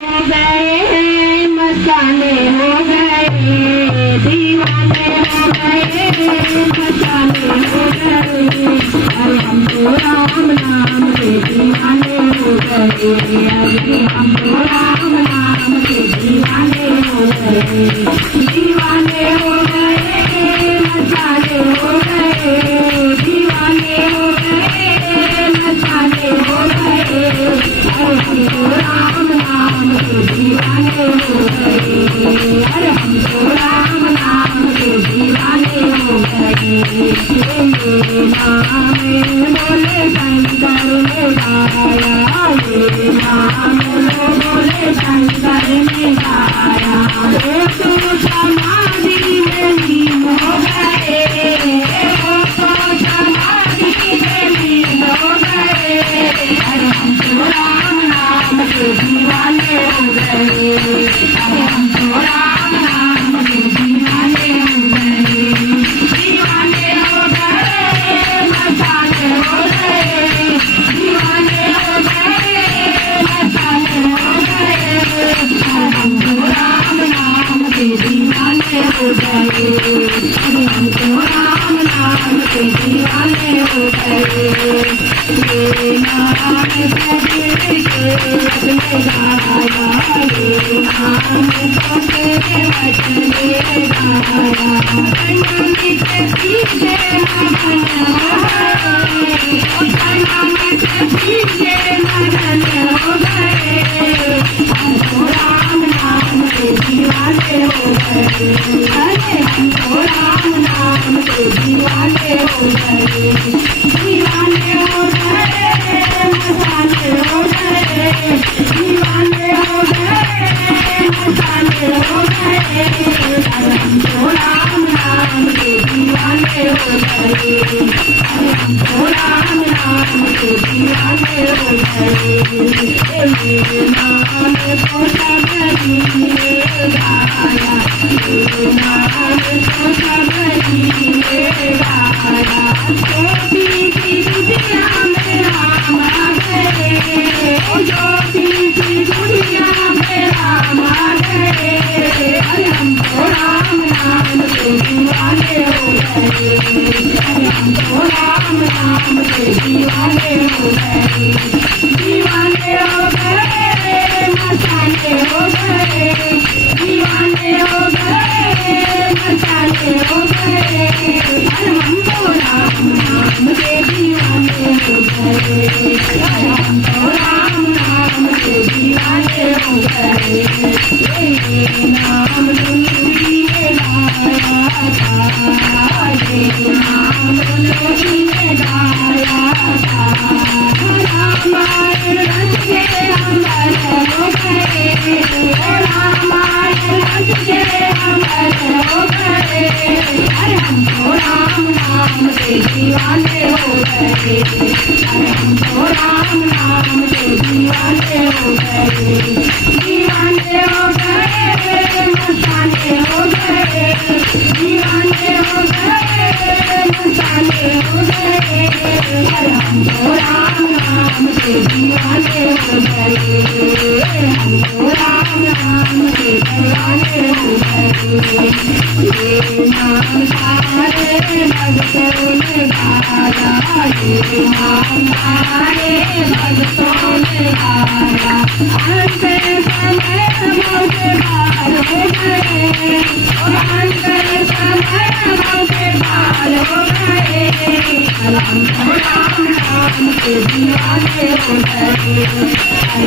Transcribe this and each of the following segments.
हो गए मस्ताने हो गए दीवाने हो गए मस्ताने हो गए अरे हम तो राम नाम के दीवाने हो गए अरे हम तो राम नाम के दीवाने हो गए दीवाने हो गए मस्ताने हो गए दीवाने हो गए मस्ताने हो गए अरे हम तो राम नाम के दीवाने हो गए अरे हम तो राम नाम के दीवाने हो गए ये नाम बोले शंकर ने गाया ये नाम बोले शंकर ने गाया तो समाधि में लीन हो गए तो समाधि में लीन हो गए अरे हम तो राम नाम के दीवाने हो गए अरे हम तो राम नाम के दीवाने हो गए दीवाने हो गए मस्ताने हो गए दीवाने हो गए मस्ताने हो गए अरे हम तो राम नाम के दीवाने हो गए अरे हम तो राम नाम के दीवाने हो गए ये नाम सबके अपने गाया ये नाम सबके अपने गाया कन्हैया के पीछे मगन हो गए कन्हैया के पीछे मगन हो गए हम तो राम नाम के दीवाने हो गए अरे हम तो राम नाम के दीवाने हो गए दीवाने हो गए मस्ताने हो गए दीवाने हो गए मस्ताने हो गए अरे हम तो राम नाम के दीवाने हो गए अरे हम तो राम नाम के दीवाने हो गए ये नाम तो सबरी ने गाया ये नाम तो सबरी ने गाया ज्योति की दुनिया में राम आ गए ज्योति की दुनिया में राम आ गए अरे हम तो राम नाम के दीवाने हो गए अरे हम तो राम नाम के दीवाने हो गए दीवाने हो गए मस्ताने हो गए दीवाने हो गए मस्ताने हो गए अरे हम तो राम नाम के दीवाने हो गए अरे हम तो राम नाम के दीवाने हो गए ये नाम दुनिया ने गाया था ये नाम दुनिया ने गाया था रामायण रच के अमर हो गए रामायण रच के अमर हो गए अरे हम तो राम नाम के दीवाने हो गए अरे हम तो राम नाम के दीवाने हो गए दीवाने हो गए मस्ताने हो गए दीवाने हो गए मस्ताने हो गए अरे हम तो राम नाम के दीवाने हो गए हम तो राम नाम के दीवाने हो गए ये नाम सारे भक्तों ने गाया ये नाम सारे भक्तों ने गाया अंत समय मौके पार हो गए अंत समय मौके पार हो गए हम तो राम नाम के दीवाने हो गए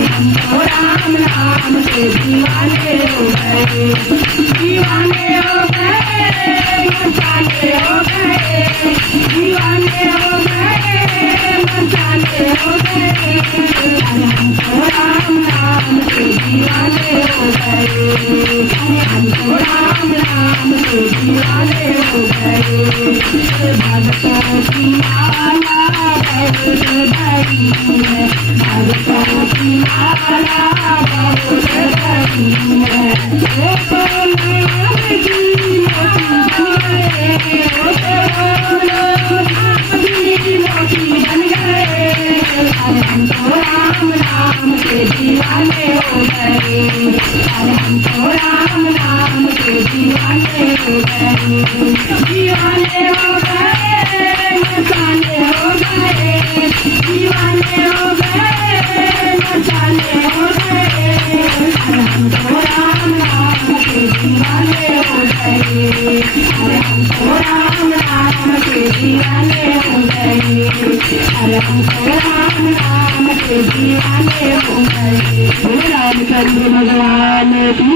हम तो राम नाम के दीवाने हो गए दीवाने हो गए मस्ताने हो गए दीवाने हो गए मस्ताने हो गए अरे हम तो राम नाम के दीवाने हो गए अरे हम तो राम नाम के दीवाने हो गए भक्तों की माला बहुत भरी है भक्तों की माला बहुत भरी है वो तो नाम की मोती बन गए हम तो राम नाम के दीवाने हो गए तो राम नाम के दीवाने हो गए, अरे हम तो राम नाम के दीवाने हो गए। रामचंद्र भगवान की